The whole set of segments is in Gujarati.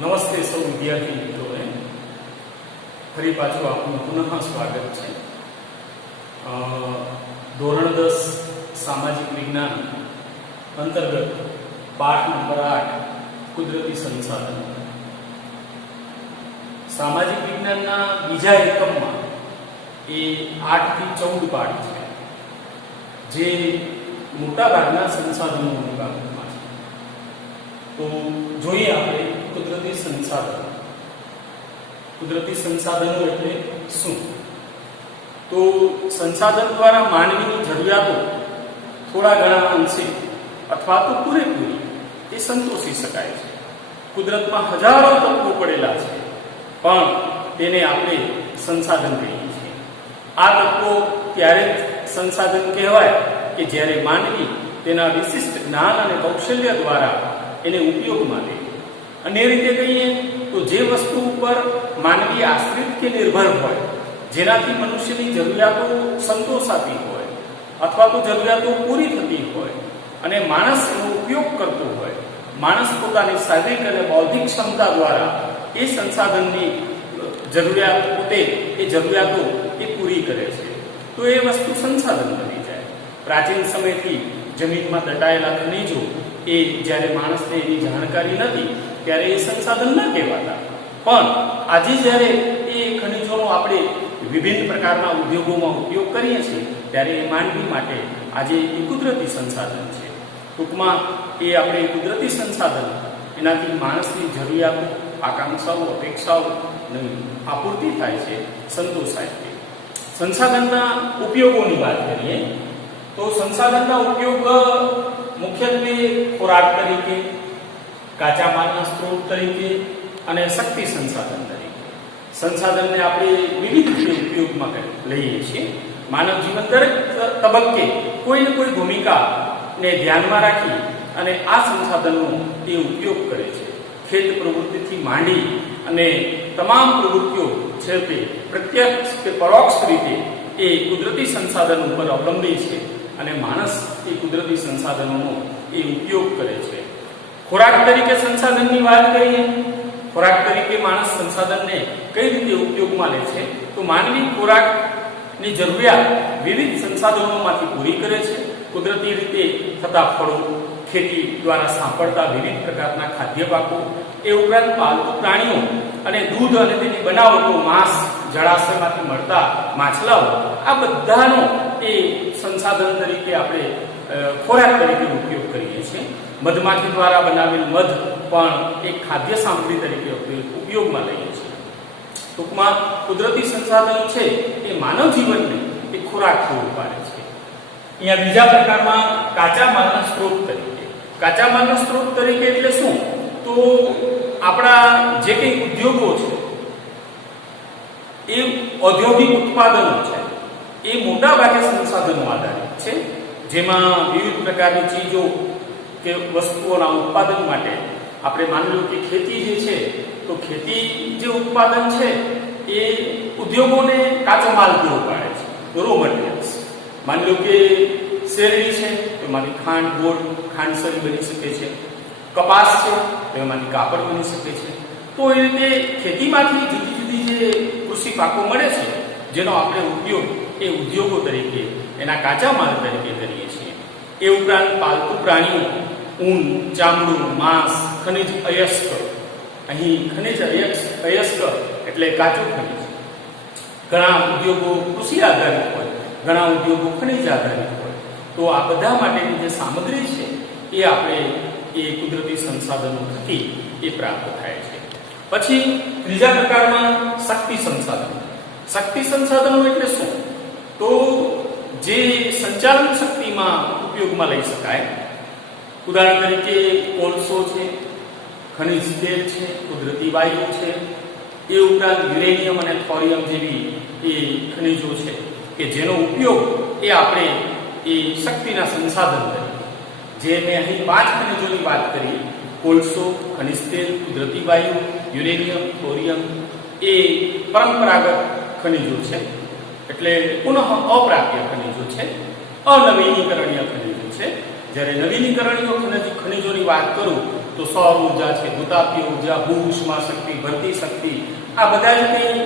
નમસ્તે સૌ વિદ્યાર્થી મિત્રોને ફરી પાછું આપનું પુનઃ સ્વાગત છે. ધોરણ 10 સામાજિક વિજ્ઞાન અંતર્ગત પાઠ નંબર 8 કુદરતી સંસાધનો. સામાજિક વિજ્ઞાનના બીજા એકમમાં એ 8 થી 14 પાઠ છે, જે મોટા ભાગના સંસાધનોની બાબતમાં છે. તો જોઈએ આપણે કુદરતી સંસાધનો. કુદરતી સંસાધનો એટલે શું? તો સંસાધન દ્વારા માનવીની જરૂરિયાતો થોડા ઘણા અંશે અથવા તો પૂરેપૂરી એ સંતોષી શકાય છે. કુદરતમાં હજારો તત્વો પડેલા છે, પણ તેને આપણે સંસાધન કહીએ છીએ. આ તત્વો ત્યારે સંસાધન કહેવાય કે જ્યારે માનવી તેના વિશિષ્ટ જ્ઞાન અને કૌશલ્ય દ્વારા એને ઉપયોગમાં લે. અન્ય રીતે કહીએ તો જે વસ્તુ ઉપર માનવી આશ્રિત કે નિર્ભર હોય, જેનાથી મનુષ્યની જરૂરિયાતો સંતોષાતી હોય અથવા તો જરૂરિયાતો પૂરી થતી હોય અને માણસ એનો ઉપયોગ કરતો હોય, માણસ પોતાની શારીરિક અને બૌદ્ધિક ક્ષમતા દ્વારા એ સંસાધનની જરૂરિયાત પોતે એ જરૂરિયાતો એ પૂરી કરે છે, તો એ વસ્તુ સંસાધન બની જાય. પ્રાચીન સમયથી જમીનમાં દટાયેલા ખનિજો એ જ્યારે માણસને એની જાણકારી નથી ત્યારે એ સંસાધન ન કહેવાતા, પણ આજે જ્યારે એ ખનિજોનો આપણે વિભિન્ન પ્રકારના ઉદ્યોગોમાં ઉપયોગ કરીએ છીએ ત્યારે એ માનવી માટે આજે એ કુદરતી સંસાધન છે. ટૂંકમાં એ આપણે કુદરતી સંસાધન એનાથી માણસની જરૂરિયાતો, આકાંક્ષાઓ, અપેક્ષાઓની આપૂર્તિ થાય છે, સંતોષાય છે. સંસાધનના ઉપયોગોની વાત કરીએ તો સંસાધનના ઉપયોગ મુખ્યત્વે ખોરાક તરીકે, કાચા માલના સ્ત્રોત તરીકે અને શક્તિ સંસાધન તરીકે. સંસાધનને આપણે વિવિધ રીતે ઉપયોગમાં લઈએ છીએ. માનવ જીવન દરેક તબક્કે કોઈ ને કોઈ ભૂમિકાને ધ્યાનમાં રાખી અને આ સંસાધનનો એ ઉપયોગ કરે છે. ખેત પ્રવૃત્તિથી માંડી અને તમામ પ્રવૃત્તિઓ છે તે પ્રત્યક્ષ કે પરોક્ષ રીતે એ કુદરતી સંસાધન ઉપર અવલંબી છે અને માણસ એ કુદરતી સંસાધનોનો એ ઉપયોગ કરે છે. ખોરાક તરીકે સંસાધનની વાત કરીએ, ખોરાક તરીકે માણસ સંસાધનને કઈ રીતે ઉપયોગમાં લે છે? તો માનવી ખોરાકની જરૂરિયાત વિવિધ સંસાધનોમાંથી પૂરી કરે છે. કુદરતી રીતે થતા ફળો, ખેતી દ્વારા સાંપડતા વિવિધ પ્રકારના ખાદ્ય પાકો, એ ઉપરાંત પાલતુ પ્રાણીઓ અને દૂધ અને તેની બનાવટો, માંસ, જળાશયમાંથી મળતા માછલાઓ, આ બધાનો એ સંસાધન તરીકે આપણે ખોરાક તરીકે ઉપયોગ કરીએ છીએ. મધમાખી દ્વારા બનાવેલ મધ પણ એક ખાદ્ય સામગ્રી તરીકે ઉપયોગમાં લઈએ છીએ. ટૂંકમાં કુદરતી સંસાધનો છે એ માનવ જીવનને એ ખોરાક પૂરો પાડે છે. અહીંયા બીજા પ્રકારમાં કાચા માલના સ્ત્રોત તરીકે. કાચા માલના સ્ત્રોત તરીકે એટલે શું? તો આપણા જે કંઈ ઉદ્યોગો છે, એ ઔદ્યોગિક ઉત્પાદનો છે, એ મોટા ભાગે સંસાધનો આધારિત છે, જેમાં વિવિધ પ્રકારની ચીજો કે વસ્તુઓના ઉત્પાદન માટે આપણે માની લો કે ખેતી જે છે, તો ખેતી જે ઉત્પાદન છે એ ઉદ્યોગોને કાચો માલ પૂરો પાડે છે, રો મટીરિયલ્સ. માની લો કે શેરડી છે તો એમાંથી ખાંડ, ગોળ, ખાંડસરી બની શકે છે. કપાસ છે તો એમાંથી કાપડ બની શકે છે. તો એ રીતે ખેતીમાંથી જુદી જુદી જે કૃષિ પાકો મળે છે, જેનો આપણે ઉપયોગ એ ઉદ્યોગો તરીકે, એના કાચા માલ તરીકે કરીએ છીએ. એ ઉપરાંત પાલતુ પ્રાણીઓ, ઊન, ચામડું, માંસ, ખનિજ અયસ્ક. અહીં ખનિજ અયસ્ક એટલે કાચું ખનિજ. ઘણા ઉદ્યોગો કૃષિ આધારિત હોય, ઘણા ઉદ્યોગો ખનિજ આધારિત હોય. તો આ બધા માટેની જે સામગ્રી છે એ આપણે એ કુદરતી સંસાધનો થકી એ પ્રાપ્ત થાય છે. પછી ત્રીજા પ્રકારમાં શક્તિ સંસાધનો. શક્તિ સંસાધનો એટલે શું? તો જે સંચાલન શક્તિમાં ઉપયોગમાં લઈ શકાય. ઉદાહરણ તરીકે કોલસો છે, ખનિજ તેલ છે, કુદરતી વાયુ છે, એ ઉપરાંત યુરેનિયમ અને થોરિયમ જેવી એ ખનિજો છે કે જેનો ઉપયોગ એ આપણે એ શક્તિના સંસાધન તરીકે, જે મેં અહીં 5 ખનિજોની વાત કરી, કોલસો, ખનિજ તેલ, કુદરતી વાયુ, યુરેનિયમ, થોરિયમ, એ પરંપરાગત ખનિજો છે, એટલે પુનઃ અપ્રાપ્ય ખનિજો છે, અનવીનીકરણીય ખનિજો છે. જ્યારે નવીનીકરણીય ખનિજોની વાત કરું તો સૌર ઉર્જા છે, ભૂતાપીય ઉર્જા, ભૂ ઉષ્મા શક્તિ, ભરતી શક્તિ, આ બધા જ કંઈ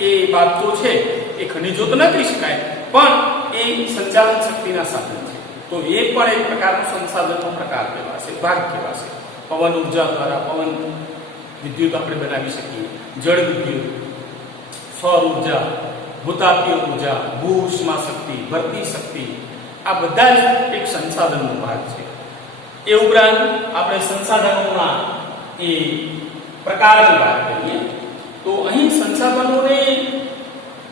એ બાબતો છે એ ખનિજો તો ન કહી શકાય, પણ એ સંચાલન શક્તિના સાધન છે. તો એ પણ એક પ્રકારનો સંસાધનનો પ્રકાર કહેવાશે, ભાગ કહેવાશે. પવન ઉર્જા દ્વારા પવન વિદ્યુત આપણે બનાવી શકીએ, જળ વિદ્યુત, સૌર ઉર્જા, ભૂતાપીય ઉર્જા, ભૂ ઉષ્મા શક્તિ, ભરતી શક્તિ, આ બધા જ એક સંસાધનનો ભાગ છે. એ ઉપરાંત આપણે સંસાધનોના એ પ્રકારની વાત કરીએ તો અહીં સંસાધનોને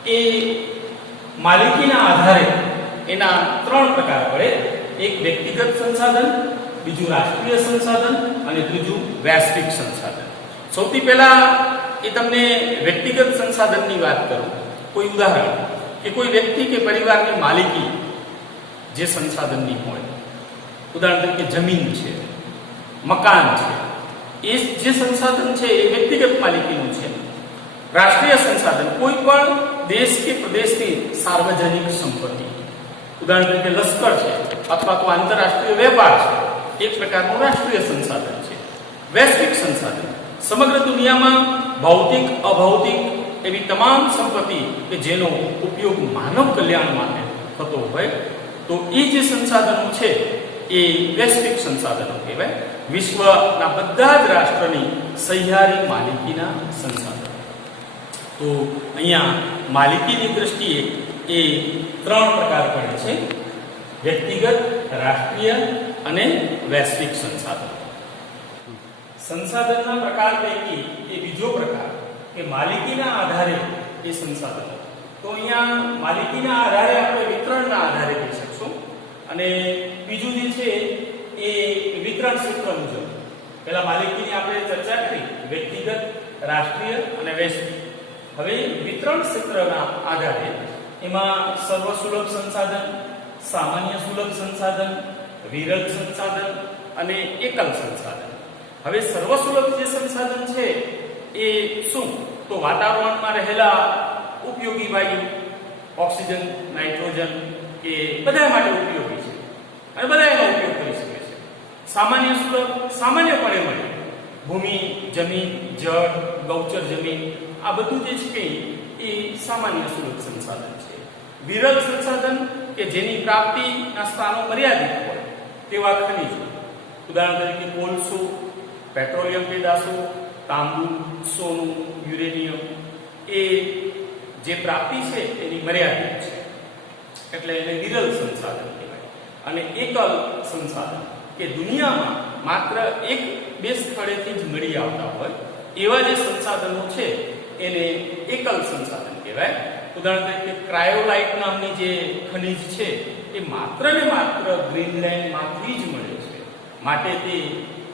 એ માલિકીના આધારે એના 3 પ્રકાર પડે. એક વ્યક્તિગત સંસાધન, બીજું રાષ્ટ્રીય સંસાધન અને ત્રીજું વૈશ્વિક સંસાધન. સૌથી પહેલા એ તમને વ્યક્તિગત સંસાધનની વાત કરું. કોઈ ઉદાહરણ કે કોઈ વ્યક્તિ કે પરિવારની માલિકી જે સંસાધનની હોય, ઉદાહરણ તરીકે જમીન છે, મકાન છે, એ જે સંસાધન છે એ વ્યક્તિગત માલિકીનું છે. રાષ્ટ્રીય સંસાધન કોઈ પણ દેશ કે પ્રદેશની સાર્વજનિક સંપત્તિ, ઉદાહરણ તરીકે લશ્કર છે અથવા તો આંતરરાષ્ટ્રીય વેપાર છે, એક પ્રકારનું રાષ્ટ્રીય સંસાધન છે. વૈશ્વિક સંસાધન સમગ્ર દુનિયામાં ભૌતિક અભૌતિક એવી તમામ સંપત્તિ કે જેનો ઉપયોગ માનવ કલ્યાણ માટે થતો હોય, તો એ જે સંસાધનો છે એ વૈશ્વિક સંસાધનો કહેવાય. વિશ્વના બધા જ રાષ્ટ્રની સહિયારી માલિકીના સંસાધનો. તો અહીંયા માલિકીની દ્રષ્ટિએ એ 3 પ્રકાર પડે છે: વ્યક્તિગત, રાષ્ટ્રીય અને વૈશ્વિક સંસાધન. સંસાધનના પ્રકાર પૈકી એ બીજો પ્રકાર કે માલિકીના આધારે એ સંસાધનો. તો અહીંયા માલિકીના આધારે આપણે વિતરણના આધારે કહી શકશું, અને બીજું જે છે એ વિતરણ ક્ષેત્ર મુજબ. પહેલા માલિકીની આપણે ચર્ચા કરી, વ્યક્તિગત, રાષ્ટ્રીય અને વૈશ્વિક. હવે વિતરણ ક્ષેત્રના આધારે એમાં સર્વસુલભ સંસાધન, સામાન્ય સુલભ સંસાધન, વિરલ સંસાધન અને એકલ સંસાધન. હવે સર્વસુલભ જે સંસાધન છે એ શું? તો વાતાવરણમાં રહેલા ઉપયોગી વાયુ, ઓક્સિજન, નાઇટ્રોજન, કે બધા માટે ઉપયોગી છે અને બધા એનો ઉપયોગ કરી શકે છે. સામાન્ય સુલભ સામાન્યપણે મળે, ભૂમિ, જમીન, જળ, ગૌચર જમીન, આ બધું જે છે એ સામાન્ય સુલભ સંસાધન છે. વિરલ સંસાધન કે જેની પ્રાપ્તિના સ્થાનો મર્યાદિત હોય તેવા ખનિજો, ઉદાહરણ તરીકે કોલસો, પેટ્રોલિયમ પેદાશો, તાંબુ, સોનું, યુરેનિયમ, એ જે પ્રાપ્તિ છે એની મર્યાદિત છે, એટલે એને વિરલ સંસાધન કહેવાય. અને એકલ સંસાધન કે દુનિયામાં માત્ર 1-2 સ્થળેથી જ મળી આવતા હોય એવા જે સંસાધનો છે એને એકલ સંસાધન કહેવાય. ઉદાહરણ તરીકે ક્રાયોલાઇટ નામની જે ખનિજ છે એ માત્ર ને માત્ર ગ્રીનલેન્ડમાંથી જ મળે છે, માટે તે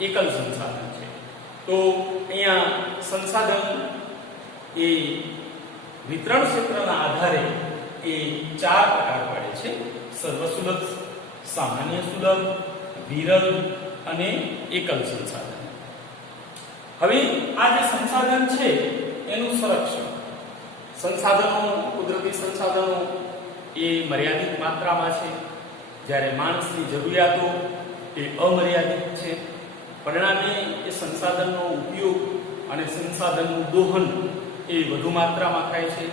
એકલ સંસાધન છે. તો અહીંયા સંસાધન એ વિતરણ ક્ષેત્રના આધારે એ 4 પ્રકાર પડે છે: સર્વસુલભ, સામાન્ય સુલભ, વિરલ અને એકલ સંસાધન. હવે આ જે સંસાધન છે એનું સંરક્ષણ. સંસાધનો, કુદરતી સંસાધનો એ મર્યાદિત માત્રામાં છે, જ્યારે માણસની જરૂરિયાતો એ અમર્યાદિત છે. પરિણામે એ સંસાધનનો ઉપયોગ અને સંસાધનનું દોહન એ વધુ માત્રામાં થાય છે.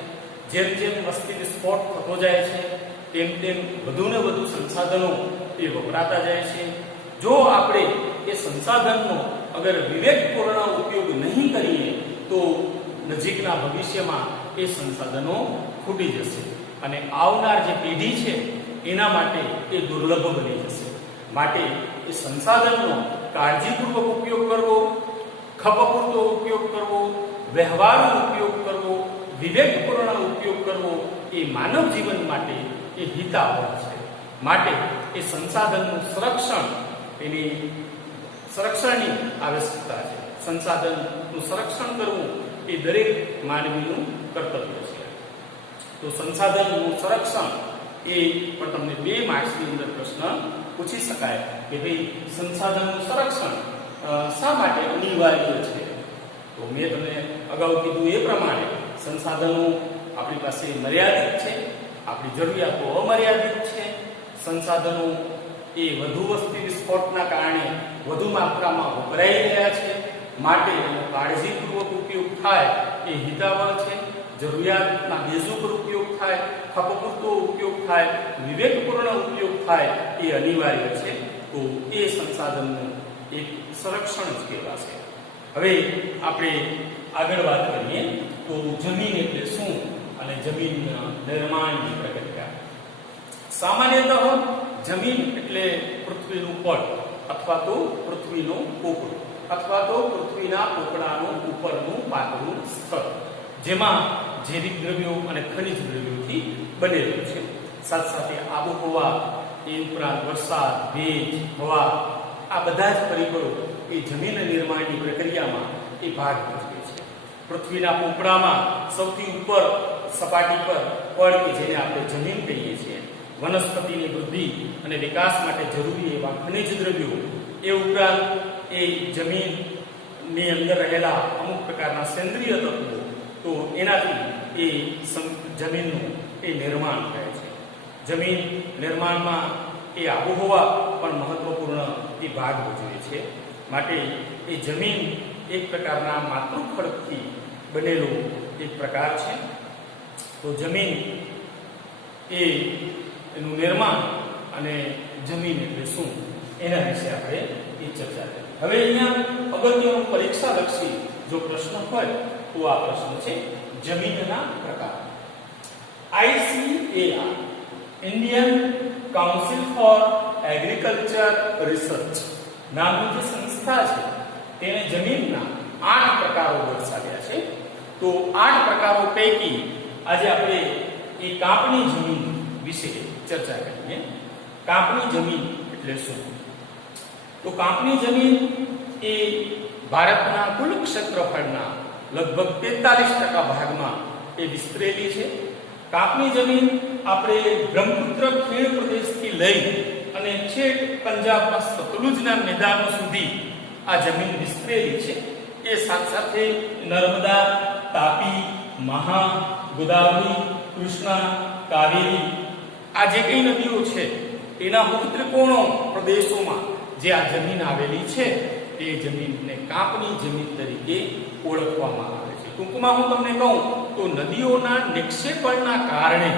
જેમ જેમ વસ્તી વિસ્ફોટ થતો જાય છે તેમ તેમ વધુ ને વધુ સંસાધનો એ વપરાતા જાય છે. જો આપણે એ સંસાધનનો અગર વિવેકપૂર્ણ ઉપયોગ નહીં કરીએ તો નજીકના ભવિષ્યમાં એ સંસાધનો ખૂટી જશે અને આવનાર જે પેઢી છે એના માટે એ દુર્લભ બની જશે. માટે એ સંસાધનનો કાળજીપૂર્વક ઉપયોગ કરવો, ખપપૂરતો ઉપયોગ કરવો, વ્યવહારનો ઉપયોગ કરવો, વિવેકપૂર્ણ ઉપયોગ કરવો એ માનવ જીવન માટે એ હિતાવહ છે. માટે એ સંસાધનનું સંરક્ષણ, એની સંરક્ષણની આવશ્યકતા છે. સંસાધનનું સંરક્ષણ કરવું એ દરેક માનવીનું કર્તવ્ય છે. તો સંસાધનનું સંરક્ષણ એ પણ તમને 2 માર્ક્સની અંદર પ્રશ્ન પૂછી શકાય કે ભાઈ સંસાધનનું સંરક્ષણ શા માટે અનિવાર્ય છે? તો મેં તમને અગાઉ કીધું એ પ્રમાણે સંસાધનો આપણી પાસે મર્યાદિત છે, આપણી જરૂરિયાતો અમર્યાદિત છે. સંસાધનો એ વધુ વસ્તી વિસ્ફોટના કારણે વધુ માત્રામાં વપરાઈ રહ્યા છે, માટે એનો કાળજીપૂર્વક ઉપયોગ થાય એ હિતાવહ છે. જરૂરિયાતના બેઝ ઉપર ઉપયોગ થાય, ખપ પૂરતો ઉપયોગ થાય, વિવેકપૂર્ણ ઉપયોગ થાય એ અનિવાર્ય છે. તો એ સંસાધનનું એક સંરક્ષણ જ કહેવાશે. હવે આપણે આગળ વાત કરીએ તો જમીન એટલે શું અને જમીનના નિર્માણની પ્રક્રિયા. સામાન્યતઃ જમીન એટલે પૃથ્વીનું પડ અથવા તો પૃથ્વીનો પોપડો અથવા તો પૃથ્વીના પોપડાનું ઉપરનું પાતળું સ્તર, જેમાં જૈવિક દ્રવ્યો અને ખનિજ દ્રવ્યોથી બનેલું છે. સાથે સાથે આબોહવા, એ ઉપરાંત વરસાદ, ભેજ, હવા, આ બધા જ પરિબળો એ જમીન નિર્માણની પ્રક્રિયામાં એ ભાગ ભજવે છે. પૃથ્વીના પોપડામાં સૌથી ઉપર સપાટી પર પડ કે જેને આપણે જમીન કહીએ છીએ, વનસ્પતિની વૃદ્ધિ અને વિકાસ માટે જરૂરી એવા ખનિજ દ્રવ્યો, એ ઉપરાંત એ જમીનની અંદર રહેલા અમુક પ્રકારના સેન્દ્રિય તત્વો, તો એનાથી એ જમીનનું એ નિર્માણ થાય છે. જમીન નિર્માણમાં એ આબોહવા પણ મહત્વપૂર્ણ એ ભાગ ભજવે છે. માટે એ જમીન એક પ્રકારના માતૃખડકથી બનેલો એક પ્રકાર છે. તો જમીન એ એનું નિર્માણ અને જમીન એટલે શું એના વિશે આપણે એ ચર્ચા કરી. હવે અહીંયા અગત્યનો પરીક્ષાલક્ષી જો પ્રશ્ન હોય તો આ પ્રશ્ન છે જમીનના પ્રકાર. ICAR, Indian council for agriculture research નામની જે સંસ્થા છે તેને જમીનના 8 પ્રકારો દર્શાવ્યા છે. તો 8 પ્રકારો પૈકી આજે આપણે એ કાપની જમીન વિશે ચર્ચા કરીએ. કાપની જમીન એટલે શું? તો કાપની જમીન એ ભારતના કુલ ક્ષેત્રફળના લગભગ 43% ભાગમાં એ વિસ્તરેલી છે. કાપની જમીન આપણે બ્રહ્મપુત્ર ખીણ પ્રદેશથી લઈ અને છેક પંજાબના સતલુજના મેદાનો સુધી આ જમીન વિસ્તરેલી છે. એ સાથે સાથે નર્મદા, તાપી, મહા, ગોદાવરી, કૃષ્ણા, કાવેરી, આ જે કઈ નદીઓ છે એના મુખ ત્રિકોણો પ્રદેશોમાં જે આ જમીન આવેલી છે તે જમીનને કાપની જમીન તરીકે ઓળખવામાં આવે છે. ટૂંકમાં હું તમને કહું તો નદીઓના નિક્ષેપણના કારણે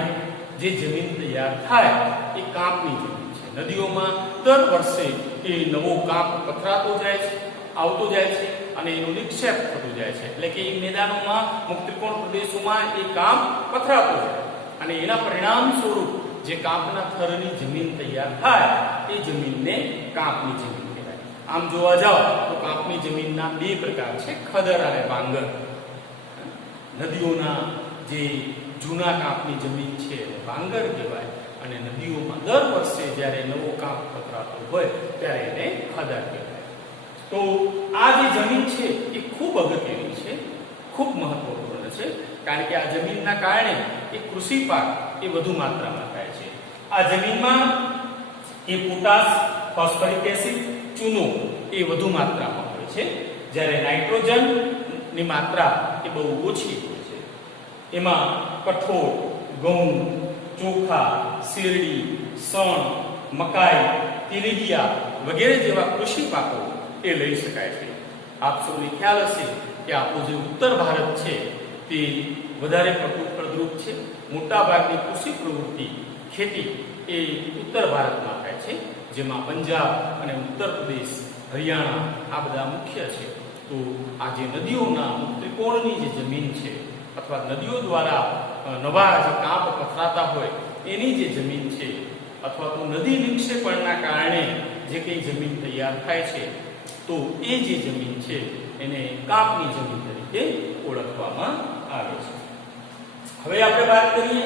જે જમીન તૈયાર થાય એ કાપની જમીન છે. નદીઓમાં દર વર્ષે એ નવો કાપ પથરાતો જાય છે, આવતો જાય છે અને એનો નિક્ષેપ થતો જાય છે. એટલે કે એ મેદાનોમાં મુક્ત ત્રિકોણ પ્રદેશોમાં એ કાપ પથરાતો જાય અને એના પરિણામ સ્વરૂપ જે કાપના થરની જમીન તૈયાર થાય એ જમીનને કાપની જમીન કહેવાય. આમ જોવા જાવ તો કાપની જમીનના 2 પ્રકાર છે, ખદર અને વાંગર. નદીઓના જે જૂના કાપની જમીન છે વાંગર કહેવાય અને નદીઓમાં દર વર્ષે જ્યારે નવો કાપ પથરાતો હોય ત્યારે એને ખદર કહેવાય. તો આ જે જમીન છે એ ખૂબ અગત્યની છે, ખૂબ મહત્વપૂર્ણ છે, કારણ કે આ જમીનના કારણે એ કૃષિ પાક એ વધુ માત્રામાં થાય છે. આ જમીનમાં એ પોટાશ, ફોસ્ફરિક એસિડ, ચૂનો એ વધુ માત્રામાં હોય છે, જ્યારે નાઇટ્રોજનની માત્રા એ બહુ ઓછી હોય છે. એમાં કઠોળ, ઘઉં, ચોખા, શેરડી, સણ, મકાઈ, તેલીબિયા વગેરે જેવા કૃષિ પાકો એ લઈ શકાય છે. આપ સૌને ખ્યાલ હશે કે આપણો જે ઉત્તર ભારત છે તે વધારે ફળદ્રુપ છે. મોટા ભાગની કૃષિ પ્રવૃત્તિ, ખેતી એ ઉત્તર ભારતમાં થાય છે, જેમાં પંજાબ અને ઉત્તર પ્રદેશ, હરિયાણા આ બધા મુખ્ય છે. તો આ જે નદીઓના ત્રિકોણની જે જમીન છે અથવા નદીઓ દ્વારા નવા જે કાપ પથરાતા હોય એની જે જમીન છે અથવા તો નદી નિક્ષેપણના કારણે જે કંઈ જમીન તૈયાર થાય છે તો એ જે જમીન છે એને કાપની જમીન તરીકે ઓળખવામાં આવે છે. હવે આપણે વાત કરીએ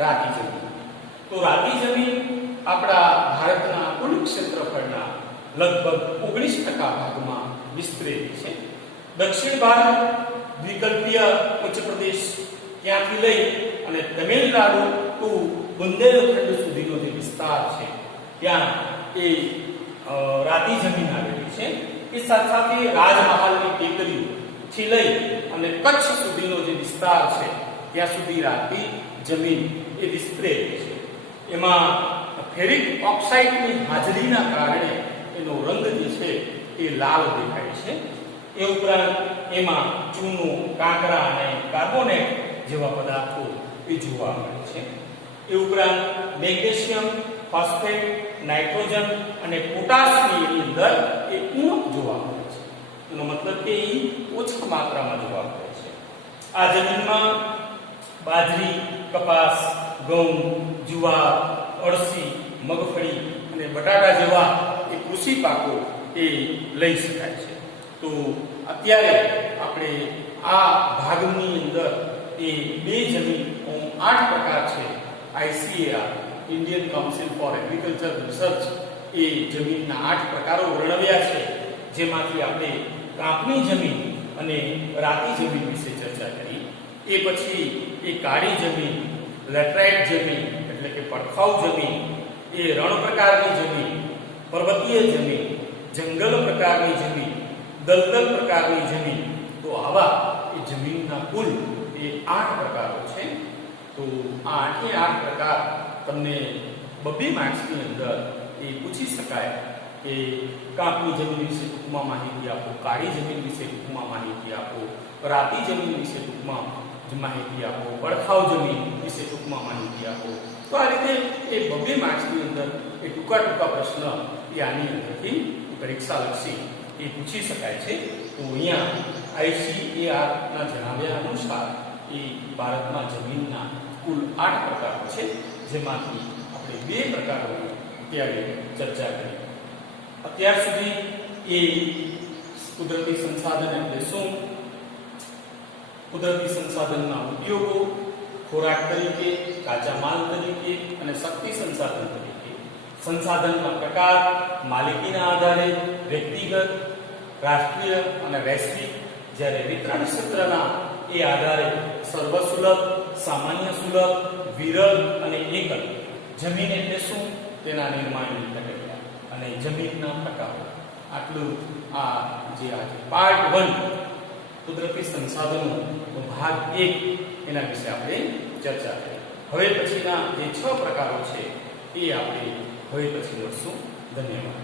રાતી જમીન. તો રાતી જમીન આપણા ભારતના કુલ ક્ષેત્રફળના લગભગ 19% ભાગમાં વિસ્તરેલી છે. દક્ષિણ ભારત, દ્વિકલ્પીય ઉચ્ચ પ્રદેશ ત્યાંથી લઈ અને તમિલનાડુ ટુ બુંદેલખંડ સુધીનો જે વિસ્તાર છે ત્યાં એ રાતી જમીન આવેલી છે. એ સાથે સાથે રાજમહાલની ટેકરીઓથી લઈ અને કચ્છ સુધીનો જે વિસ્તાર છે ત્યાં સુધી રાતી જમીન એ વિસ્તરેલી છે. એમાં ફેરિક ઓક્સાઇડની હાજરીના કારણે એનો રંગ જે છે એ લાલ દેખાય છે. એ ઉપરાંત એમાં ચૂનો, કાંકરા અને કાર્બોનેટ જેવા પદાર્થો એ જોવા મળે છે. એ ઉપરાંત મેગ્નેશિયમ, ફોસ્ફેટ, નાઇટ્રોજન અને પોટાશની અંદર એ ઉણપ જોવા મળે છે. એનો મતલબ કે એ ઓછી માત્રામાં જોવા મળે છે. આ જમીનમાં બાજરી, કપાસ, ઘઉં, જુવાર, અળસી, મગફળી અને બટાટા જેવા એ કૃષિ પાકો એ લઈ શકાય છે. તો અત્યારે આપણે આ ભાગની અંદર એ બે જમીન 8 પ્રકાર છે. ICAR Indian council for agriculture research એ જમીનના 8 પ્રકારો વર્ણવ્યા છે, જેમાંથી આપણે કાપની જમીન અને રાતી જમીન વિશે ચર્ચા કરી. એ પછી એ કાળી જમીન, લેટરાઇટ જમીન એટલે કે પડખાઉ જમીન, એ રણ પ્રકારની જમીન, પર્વતીય જમીન, જંગલ પ્રકારની જમીન, દલદલ પ્રકારની જમીન. તો આવા એ જમીનના કુલ એ 8 પ્રકારો છે. તો આ 8 પ્રકાર તમને 2 માર્ક્સની અંદર એ પૂછી શકાય કે કાપની જમીન વિશે ટૂંકમાં માહિતી આપો, કાળી જમીન વિશે ટૂંકમાં માહિતી આપો, રાતી જમીન વિશે ટૂંકમાં માહિતી આપો, પડખાઉ જમીન વિશે ટૂંકમાં માહિતી આપો. તો આ રીતે એ 2 માર્ક્સની અંદર એ ટૂંકા પ્રશ્ન એ આની અંદરથી પરીક્ષાલક્ષી એ પૂછી શકાય છે. તો અહીંયા ICAR ના જણાવ્યા અનુસાર એ ભારતમાં જમીનના કુલ 8 પ્રકારો છે, જેમાંથી આપણે 2 પ્રકારોની અત્યારે ચર્ચા કરી. અત્યાર સુધી એ કુદરતી સંસાધન એટલે શું, કુદરતી સંસાધનના ઉપયોગો, ખોરાક તરીકે, કાચા માલ તરીકે અને શક્તિ સંસાધન તરીકે, સંસાધનના પ્રકાર, માલિકીના આધારે, વ્યક્તિગત, રાષ્ટ્રીય અને વૈશ્વિક, જ્યારે વિતરણ ક્ષેત્રના એ આધારે સર્વસુલભ, સામાન્ય સુલભ, વિરલ અને એકલ. જમીન એટલે શું, તેના નિર્માણની પ્રક્રિયા અને જમીનના પ્રકારો. આટલું આ જે આજે પાર્ટ 1 કુદરતી સંસાધનો ભાગ 1 એના વિશે આપણે ચર્ચા કરી. હવે પછીના જે 6 પ્રકારો છે એ આપણે હવે પછી મળશું. ધન્યવાદ.